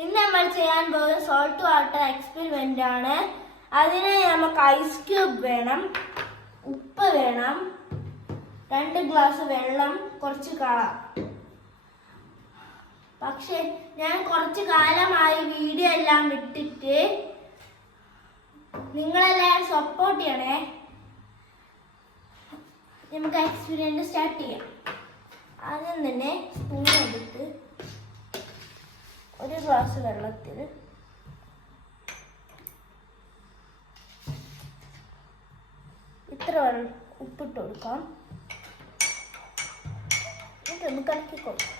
ഇന്ന് നമ്മൾ ചെയ്യാൻ പോകുന്നത് സോൾട്ട് വാട്ടർ എക്സ്പെരിമെന്റ് ആണ്. അതിന് നമുക്ക് ഐസ് ക്യൂബ് വേണം, ഉപ്പ് വേണം, 2 ഗ്ലാസ് വെള്ളം, കുറച്ച് കളർ. പക്ഷെ ഞാൻ കുറച്ച് കാലമായി വീഡിയോ എല്ലാം ഇട്ടിട്ട് നിങ്ങളെല്ലാം സപ്പോർട്ട് ചെയ്യണേ. നമുക്ക് എക്സ്പെരിമെന്റ് സ്റ്റാർട്ട് ചെയ്യാം. ആദ്യം തന്നെ സ്പൂൺ എടുത്ത് 1 ഗ്ലാസ് വെള്ളത്തിൽ ഇത്ര ഉപ്പിട്ട് കൊടുക്കാം. എന്നിട്ടൊന്ന് കലക്കി കൊടുക്കാം.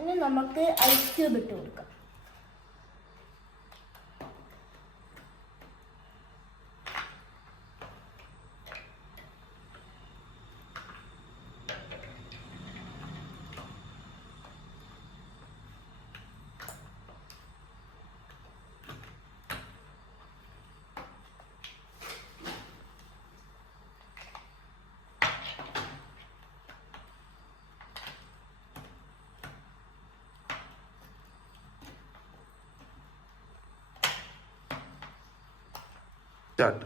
ഇനി നമുക്ക് ഐസ് ക്യൂബ് ഇട്ട് കൊടുക്കാം. Start.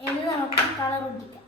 ഇനി നമുക്ക് കളർ ഒട്ടിക്കാം.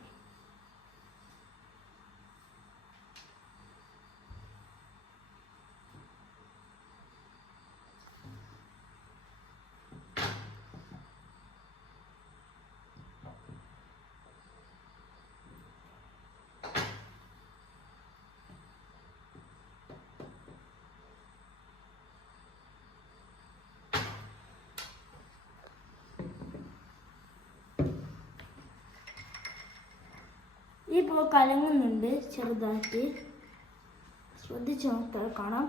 ഇപ്പോൾ കലങ്ങുന്നുണ്ട് ചെറുതായിട്ട്, ശ്രദ്ധിച്ച് നോക്കിയാൽ കാണാം.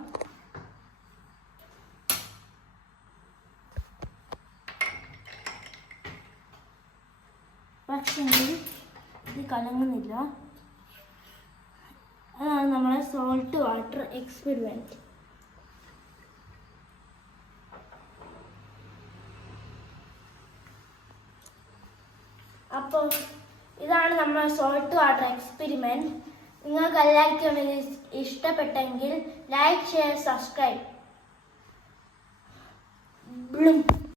പക്ഷേ ഇത് കലങ്ങുന്നില്ല. അതാണ് നമ്മളെ സോൾട്ട് വാട്ടർ എക്സ്പെരിമെന്റ്. അപ്പോൾ ഇതാണ് നമ്മുടെ സോൾട്ട് വാട്ടർ എക്സ്പെരിമെന്റ്. നിങ്ങൾക്ക് എല്ലാവർക്കും ഇത് ഇഷ്ടപ്പെട്ടെങ്കിൽ ലൈക്ക്, ഷെയർ, സബ്സ്ക്രൈബ്.